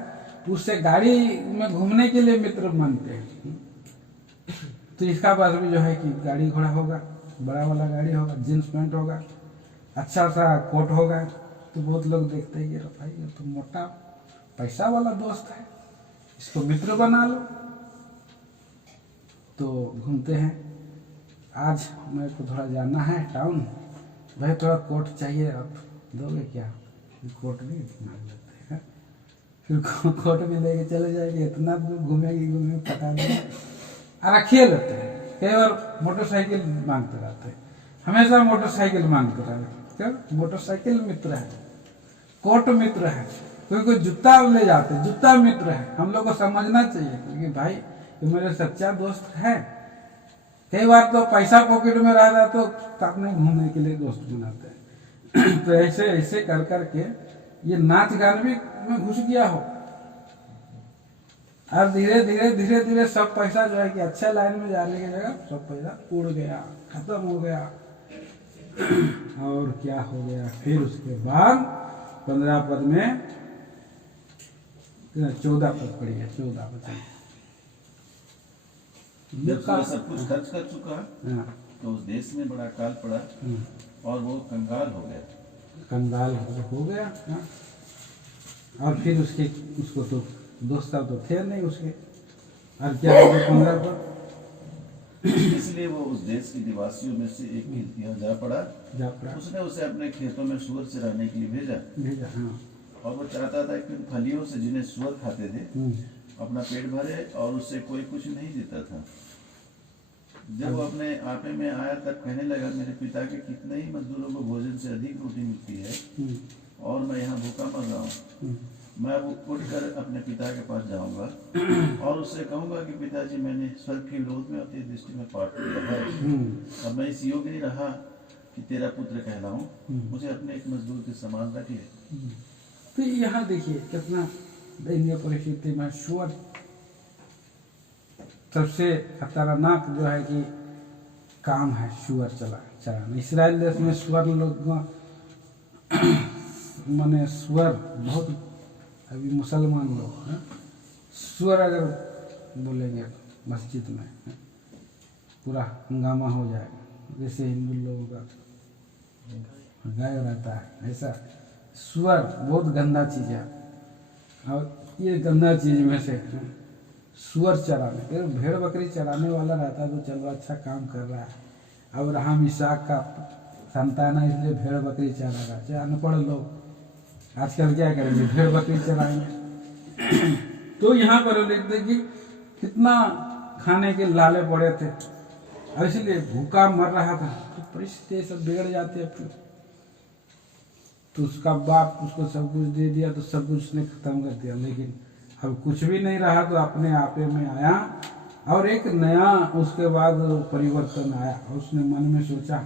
उससे गाड़ी में घूमने के लिए मित्र मानते हैं। तो इसका पास भी जो है कि गाड़ी घोड़ा होगा, बड़ा वाला गाड़ी होगा, जींस पैंट होगा, अच्छा सा कोट होगा, तो बहुत लोग देखते हैं कि भाई ये तो मोटा पैसा वाला दोस्त है, इसको मित्र बना लो। तो घूमते हैं। आज मेरे को थोड़ा जाना है टाउन, भाई थोड़ा कोट चाहिए, आप दोगे क्या? कोट भी मांग लेते हैं, फिर कोट भी लेके चले जाएंगे। इतना दूर घूमेंगे पता नहीं, रखिए लेते हैं। कई बार मोटरसाइकिल मांगते रहते हैं, हमेशा मोटरसाइकिल मांगते रहते हैं। मोटरसाइकिल मित्र है, कोट मित्र है, कोई कोई जूता ले जाते, जूता मित्र है। हम लोग को समझना चाहिए क्योंकि भाई ये मेरे सच्चा दोस्त है। कई बार तो पैसा पॉकेट में रह रहा तो अपने घूमने के लिए दोस्त बनाते हैं। तो ऐसे ऐसे कर करके ये नाच गान भी में घुस गया हो, और धीरे धीरे धीरे धीरे सब पैसा जो है कि अच्छा लाइन में जाने की जगह सब पैसा उड़ गया, खत्म हो गया। और क्या हो गया, फिर उसके बाद 15 पद में 14 पद पड़ी है, 14 पद। जब उसने सब कुछ खर्च कर चुका हाँ, तो उस देश में बड़ा अकाल पड़ा और वो कंगाल हो गया। कंगाल हो गया। हाँ। और फिर उसको तो दोस्त तो थे नहीं उसके, और क्या हो गया 15 पर। इसलिए वो उस देश के निवासियों में से एक के यहाँ जा पड़ा। उसने उसे अपने खेतों में सूअर चराने के लिए भेजा। हाँ। और वो चाहता था कि उन फलियों से जिन्हें सूअर खाते थे अपना पेट भरे, और उससे कोई कुछ नहीं देता था। जब वो अपने आपे में आया तब कहने लगा, मेरे पिता के कितने ही मजदूरों को भोजन से अधिक रोटी मिलती है और मैं यहाँ भूखा मर रहा हूँ। मैं वो उठकर अपने पिता के पास जाऊंगा और उससे कहूंगा कि पिताजी, मैंने स्वर्ग के विरोध में अपनी दृष्टि में पाप किया है। अब मैं इस योग्य नहीं रहा कि तेरा पुत्र कहलाऊं, मुझे अपने एक मजदूर के समान रख ले। तो यहाँ देखिए कितना दयनीय परिस्थिति में सूअर सबसे खतरनाक जो है कि काम है सूअर चराना। इस्राएल देश में सूअर लोग माने सूअर बहुत, अभी मुसलमान लोग हैं, सूअर अगर बोलेंगे मस्जिद में पूरा हंगामा हो जाएगा। जैसे हिंदू लोगों का गाय रहता है, ऐसा सूअर बहुत गंदा चीज है। और ये गंदा चीज में से सूअर चराने, भेड़ बकरी चराने वाला रहता है तो चलो अच्छा काम कर रहा है। अब अब्राहम इसहाक का संतान है इसलिए भेड़ बकरी चरा रहा है। अनपढ़ लोग आजकल क्या करेंगे, भेड़ बकरी चराएंगे। तो यहाँ पर देखते कि कितना खाने के लाले पड़े थे और इसलिए भूखा मर रहा था। तो परिस्थिति सब बिगड़ जाती है। फिर तो उसका बाप उसको सब कुछ दे दिया तो सब कुछ उसने खत्म कर दिया, लेकिन अब कुछ भी नहीं रहा तो अपने आपे में आया और एक नया उसके बाद परिवर्तन आया। और उसने मन में सोचा,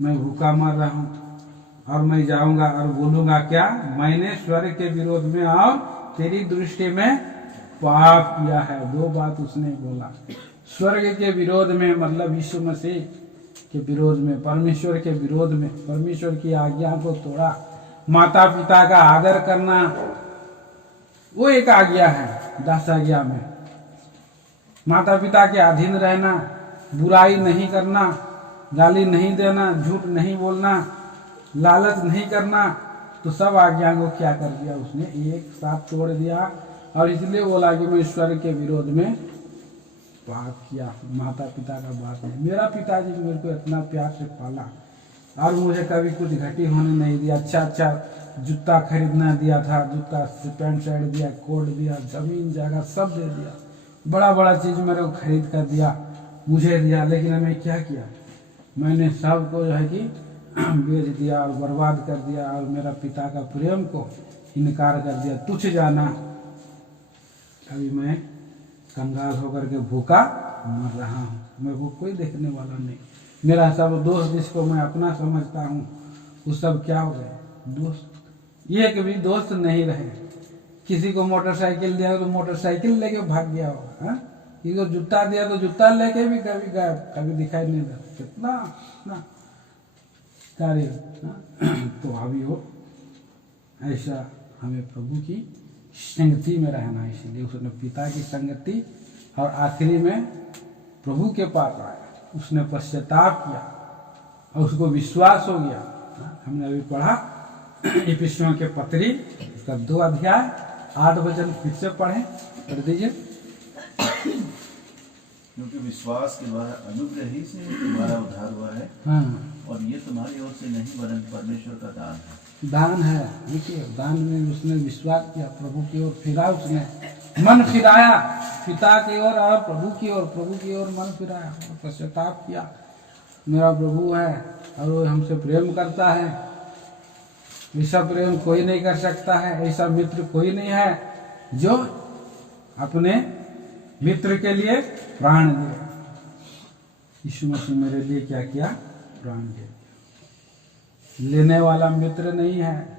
मैं भूखा मर रहा हूँ और मैं जाऊंगा और बोलूंगा क्या, मैंने स्वर्ग के विरोध में और तेरी दृष्टि में पाप किया है। 2 बात उसने बोला। स्वर्ग के विरोध में मतलब यीशु मसीह के विरोध में, परमेश्वर के विरोध में, परमेश्वर की आज्ञा को तोड़ा। माता पिता का आदर करना वो एक आज्ञा है 10 आज्ञा में। माता पिता के अधीन रहना, बुराई नहीं करना, गाली नहीं देना, झूठ नहीं बोलना, लालच नहीं करना, तो सब आज्ञा को क्या कर दिया उसने, एक साथ तोड़ दिया। और इसलिए बोला कि मैं ईश्वर के विरोध में पाप किया। माता पिता का बात नहीं। मेरा पिताजी मेरे को इतना प्यार से पाला और मुझे कभी कुछ घटी होने नहीं दिया। अच्छा जूता खरीदना दिया था, जूता पैंट शर्ट दिया, कोट दिया, जमीन जगह सब दे दिया, बड़ा बड़ा चीज मेरे को खरीद कर दिया, मुझे दिया। लेकिन मैं क्या किया, मैंने सबको जो है कि बेच दिया और बर्बाद कर दिया और मेरा पिता का प्रेम को इनकार कर दिया। तुझ जाना, अभी मैं कंगाल होकर के भूखा मर रहा हूँ, मेरे को कोई देखने वाला नहीं। मेरा सब दोस्त जिसको मैं अपना समझता हूँ वो सब क्या हो गए, दोस्त। ये कभी दोस्त नहीं रहे। किसी को मोटरसाइकिल दिया तो मोटरसाइकिल लेके भाग गया होगा, किसी को जूता दिया तो जूता लेके भी कभी गया, कभी दिखाई नहीं दिया। कितना कार्य। तो अभी हो ऐसा हमें प्रभु की संगति में रहना है। इसलिए उसने पिता की संगति और आखिरी में प्रभु के पास आया, उसने पश्चाताप किया और उसको विश्वास हो गया। हमने अभी पढ़ा इफिसियों के पत्री उसका 2 अध्याय 8 वचन फिर से पढ़े, कर दीजिए। क्योंकि विश्वास के द्वारा अनुग्रह ही से तुम्हारा उद्धार हुआ है। हाँ, और ये तुम्हारी ओर से नहीं वरन परमेश्वर का दान है। दान है। देखिए दान में उसने विश्वास किया, प्रभु की ओर फिरा, उसने मन फिराया पिता की ओर और प्रभु की ओर, प्रभु की ओर मन फिराया और पश्चाताप किया। मेरा प्रभु है और वो हमसे प्रेम करता है, ऐसा प्रेम कोई नहीं कर सकता है, ऐसा मित्र कोई नहीं है जो अपने मित्र के लिए प्राण दे। यीशु मसीह मेरे लिए क्या किया? प्राण दे दिया। लेने वाला मित्र नहीं है,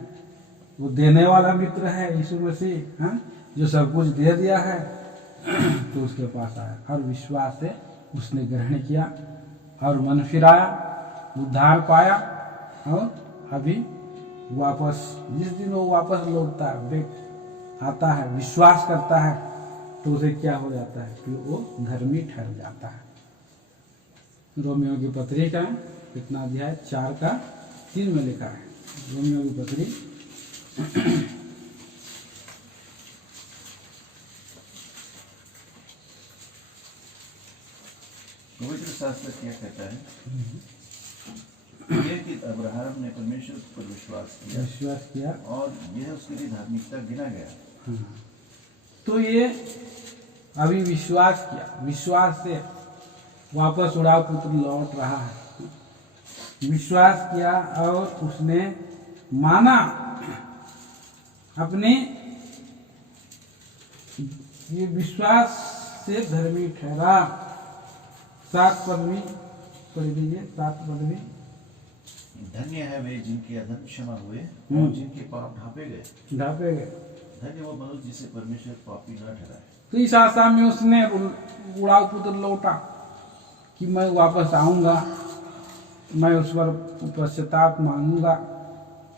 वो देने वाला मित्र है यीशु मसीह, हाँ? जो सब कुछ दे दिया है तो उसके पास आया और विश्वास से उसने ग्रहण किया और मन फिराया, उद्धार पाया और अभी वापस जिस दिन वो वापस लौटता है, आता है, विश्वास करता है, तो उसे क्या हो जाता है कि वो धर्मी ठहर जाता है। रोमियो की पत्री का कितना अध्याय 4:3 में लिखा है। रोमियो की पत्री पवित्र शास्त्र क्या कहता है? यह कि अब्राहम ने परमेश्वर पर विश्वास किया और यह उसके लिए धार्मिकता गिना गया। तो ये अभी विश्वास किया, विश्वास से वापस उड़ाव पुत्र लौट रहा है। विश्वास किया और उसने माना, अपने ये विश्वास से धर्मी ठहरा। 7 पदवी पढ़ लीजिए, 7 पदवी। धन्य है वे जिनके अधर्म क्षमा हुए और जिनके पाप ढांपे गए। धन्य वो मनुष्य जिसे परमेश्वर पापी न ठहराए। तो इस आशा में उसने उड़ाव पुत्र लौटा कि मैं वापस आऊंगा, मैं उस पर पश्चाताप मांगूंगा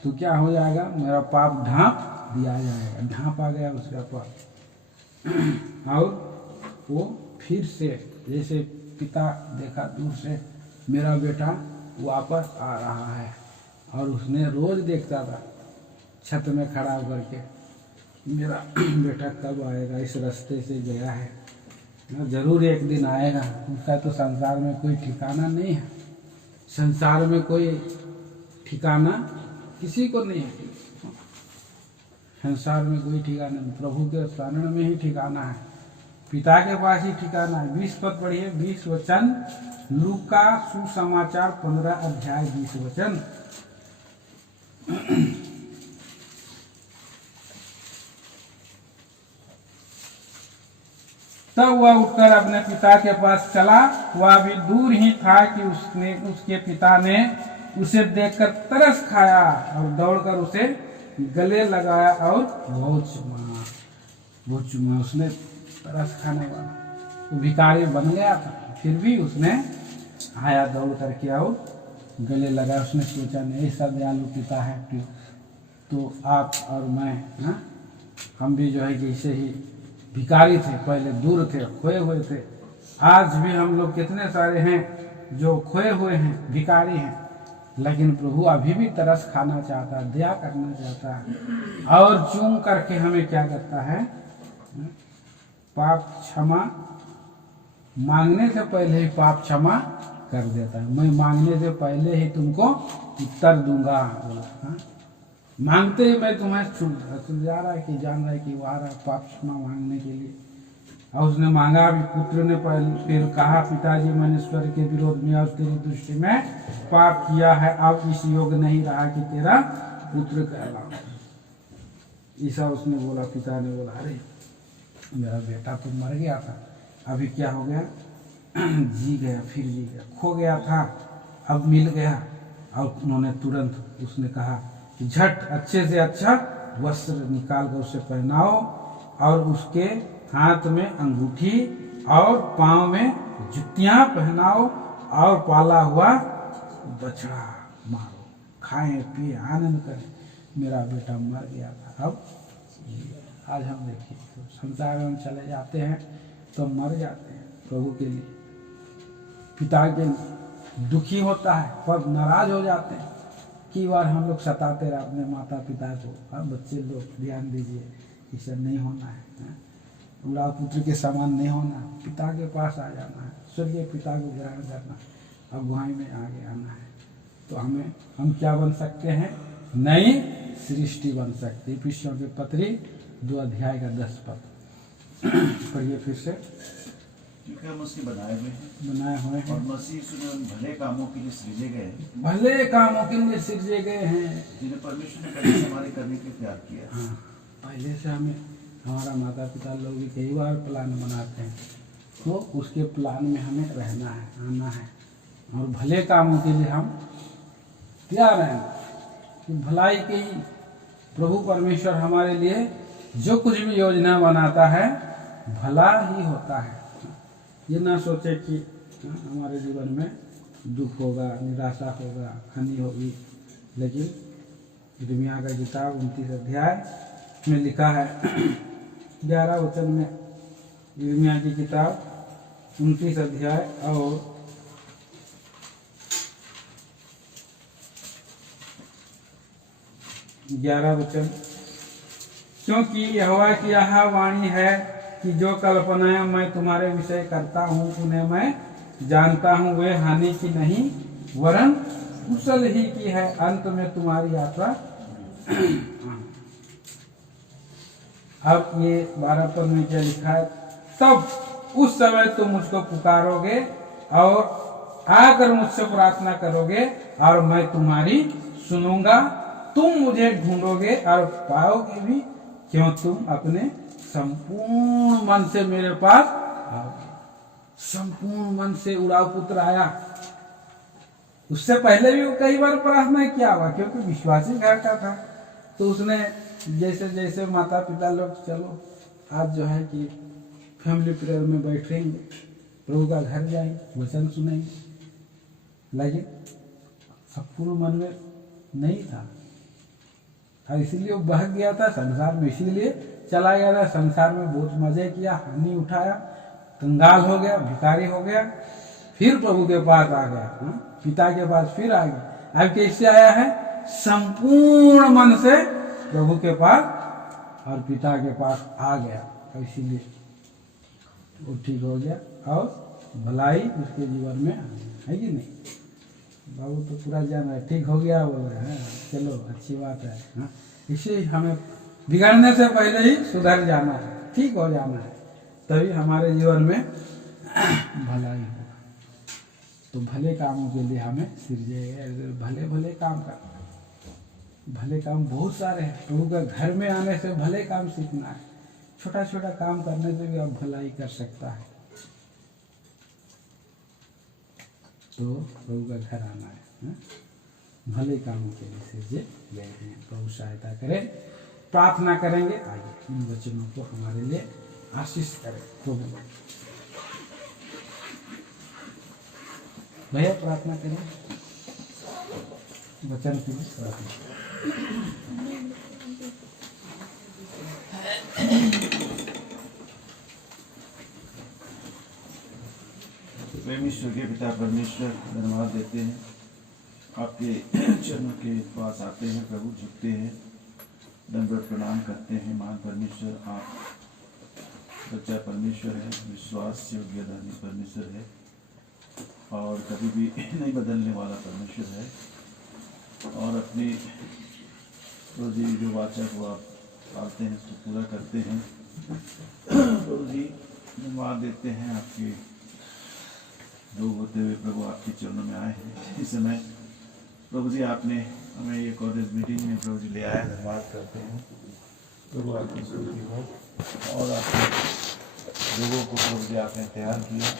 तो क्या हो जाएगा, मेरा पाप ढांप दिया जाएगा। ढांप आ गया उसका पाप और वो फिर से जैसे पिता देखा दूर से मेरा बेटा वापस आ रहा है, और उसने रोज देखता था छत में खड़ा होकर के, मेरा बेटा कब आएगा, इस रास्ते से गया है, जरूर एक दिन आएगा। उसका तो संसार में कोई ठिकाना नहीं है, संसार में कोई ठिकाना किसी को नहीं है, संसार में कोई ठिकाना नहीं, प्रभु के शरण में ही ठिकाना है, पिता के पास ही ठिकाना है। 20 पद पढ़िए, 20 वचन, लूका सुसमाचार 15 अध्याय 20 वचन। तब वह उठकर अपने पिता के पास चला। वह भी दूर ही था कि उसके पिता ने उसे देखकर तरस खाया और दौड़कर उसे गले लगाया और बहुत चूमा। उसने तरस खाने वाला वो भिखारी बन गया था, फिर भी उसने आया दौड़ करके और गले लगा। उसने सोचा नहीं, ऐसा दयालु पिता है तो आप और मैं, हाँ, हम भी जो है कि ऐसे ही भिखारी थे, पहले दूर थे, खोए हुए थे। आज भी हम लोग कितने सारे हैं जो खोए हुए हैं, भिखारी हैं, लेकिन प्रभु अभी भी तरस खाना चाहता है, दया करना चाहता है और चूम करके हमें क्या करता है, पाप क्षमा, मांगने से पहले ही पाप क्षमा कर देता है। मैं मांगने से पहले ही तुमको उत्तर दूंगा बोला, हाँ? मांगते ही मैं तुम्हें जा रहा है कि जान रहा है कि वो आ रहा है पाप क्षमा मांगने के लिए। और उसने मांगा भी, पुत्र ने फिर कहा, पिताजी मैंने ईश्वर के विरोध में और तेरी दृष्टि में पाप किया है, अब इस योग्य नहीं रहा कि तेरा पुत्र कहलाऊं। ऐसा उसने बोला। पिता ने बोला, अरे मेरा बेटा तो मर गया था, अभी क्या हो गया, जी गया, फिर जी गया, खो गया था अब मिल गया। और उन्होंने तुरंत उसने कहा झट अच्छे से अच्छा वस्त्र निकाल कर उसे पहनाओ और उसके हाथ में अंगूठी और पांव में जुतियां पहनाओ और पाला हुआ बछड़ा मारो, खाएं पिए आनंद करें, मेरा बेटा मर गया था अब। आज हम देखिए तो संसार में हम चले जाते हैं तो मर जाते हैं प्रभु के लिए, पिता के दुखी होता है, पर नाराज हो जाते हैं। कई बार हम लोग सताते रहे अपने माता पिता को, हाँ बच्चे लोग ध्यान दीजिए, ये सब नहीं होना है, बुरा पुत्र के समान नहीं होना, पिता के पास आ जाना है, स्वर्गीय पिता को ग्रहण करना, अगुवाई में आगे आना है। तो हम क्या बन सकते हैं, नई सृष्टि बन सकते। इफिसियों की पत्री 2 अध्याय का 10 पद पढ़िए फिर से। क्योंकि हम उसके बनाए हुए और हैं, और मसीह उसमें भले कामों के लिए सृजे गए हैं, भले कामों के लिए सृजे गए हैं, जिन्हें परमेश्वर ने पहले से हमारे करने के लिए तैयार किया है। हाँ, पहले से हमें हमारा माता पिता लोग भी कई बार प्लान बनाते हैं, तो उसके प्लान में हमें रहना है, आना है, और भले कामों के लिए हम तैयार हैं कि भलाई के ही प्रभु परमेश्वर हमारे लिए जो कुछ भी योजना बनाता है भला ही होता है। ये ना सोचे कि हमारे जीवन में दुख होगा, निराशा होगा, हानि होगी, लेकिन यिर्मयाह का किताब 29 अध्याय में लिखा है 11 वचन में, यिर्मयाह की किताब 29 अध्याय और 11 वचन, क्योंकि यहोवा की यह वाणी है कि जो कल्पनाएं मैं तुम्हारे विषय करता हूँ उन्हें मैं जानता हूँ, वे हानि की नहीं वरन कुशल ही की है, अंत में तुम्हारी यात्रा। अब ये 12 पद में क्या लिखा है, तब उस समय तुम मुझको पुकारोगे और आकर मुझसे प्रार्थना करोगे और मैं तुम्हारी सुनूंगा, तुम मुझे ढूंढोगे और पाओगे भी, क्यों तुम अपने संपूर्ण मन से मेरे पास आओगे। संपूर्ण मन से उड़ाव पुत्र आया, उससे पहले भी वो कई बार प्रार्थना किया हुआ, क्योंकि विश्वासी घर का था, तो उसने जैसे जैसे माता पिता लोग चलो आज जो है कि फैमिली प्रेयर में बैठेंगे, प्रभु का घर जाएंगे, वचन सुनेंगे, लेकिन संपूर्ण मन में नहीं था, और इसीलिए वो बह गया था संसार में, इसीलिए चला गया था संसार में, बहुत मजे किया, हानि उठाया, कंगाल हो गया, भिखारी हो गया, फिर प्रभु के पास आ गया, पिता के पास फिर आ गया। अब कैसे आया है, संपूर्ण मन से प्रभु के पास और पिता के पास आ गया, इसीलिए वो ठीक हो गया और भलाई उसके जीवन में है कि नहीं। बाबू तो पूरा जाना है, ठीक हो गया, बोल रहे हैं, चलो अच्छी बात है। इसे हमें बिगड़ने से पहले ही सुधर जाना है, ठीक हो जाना है, तभी हमारे जीवन में भलाई होगा। तो भले कामों के लिए हमें सृजे, भले भले काम करना है, भले काम बहुत सारे हैं। प्रभु का घर में आने से भले काम सीखना है, छोटा छोटा काम करने से भी आप भलाई कर सकता है। तो प्रभु का घर आना है, भले कामों के लिए सृजे गए हैं। प्रभु सहायता करें, प्रार्थना करेंगे, आगे इन वचनों को हमारे लिए आशीष करें प्रभु। भैया प्रार्थना करें, वचन के लिए प्रार्थना। प्रेमीश्वर के पिता परमेश्वर, धन्यवाद देते हैं, आपके चरणों के पास आते हैं प्रभु, झुकते हैं, दंडवत प्रणाम करते हैं। महान परमेश्वर, आप सच्चा परमेश्वर है, विश्वास योग्य दानी परमेश्वर है, और कभी भी नहीं बदलने वाला परमेश्वर है, और अपनी प्रभु जी जो वाचा को आप पालते हैं उसको पूरा करते हैं। प्रभु जी धन्यवाद देते हैं, आपके लोग होते हुए प्रभु आपके चरणों में आए हैं। इस समय प्रभु जी आपने हमें ये कॉलेज मीटिंग में प्रभु जी ले आए, धन्यवाद करते हैं प्रभु, आपकी स्तुति हो, और आपके लोगों को प्रभु जी आपने तैयार किया